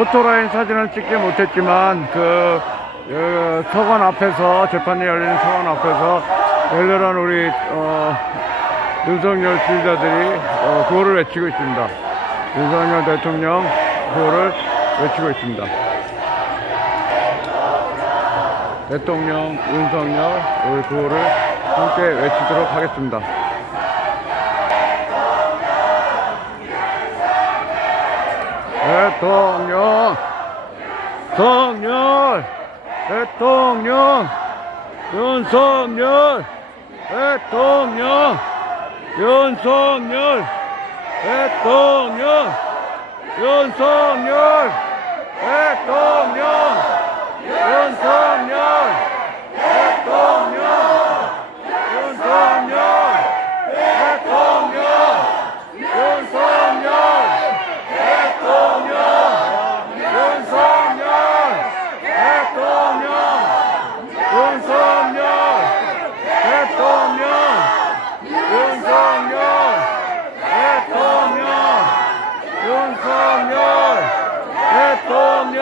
포토라인 사진을 찍지 못했지만 그 어, 서관 앞에서 재판이 열리는 서관 앞에서 열렬한 우리 어, 윤석열 지지자들이 어, 구호를 외치고 있습니다. 윤석열 대통령 구호를 외치고 있습니다. 대통령 윤석열 우리 구호를 함께 외치도록 하겠습니다. 대통령, 성열, 대통령, 윤석열, 대통령, 윤석열, 대통령, 윤석열, 대통령, 윤석열, 대통령, 윤석열, 대통령, 윤석열, 대통령, 윤석열, 대통령, 윤석열, 대통령, 윤석열, 대통령, 윤석열, 대통령,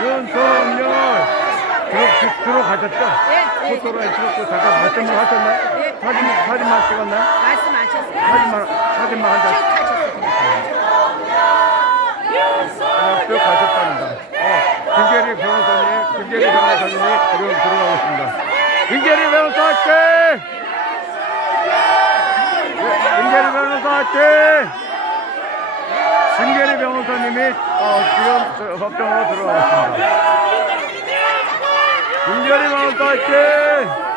윤석열. 들어, 들어가셨죠? 네, 네. 포토로 찍었고 잠깐 말씀을 하셨나요? 네. 사진, 사진만 찍었나요? 말씀하셨어요. 사진만, 사진만 한 장. 그냥 쭉 가셨답니다. 어, 김계리 변호사님, 김계리 변호사님이 들어, 들어가고 있습니다. 김계리 변호사 화이팅! 김계리 변호사 화이팅! 김계리 변호사님이 어, 지금 저 법정으로 들어가고 있습니다. 김계리 변호사 화이팅!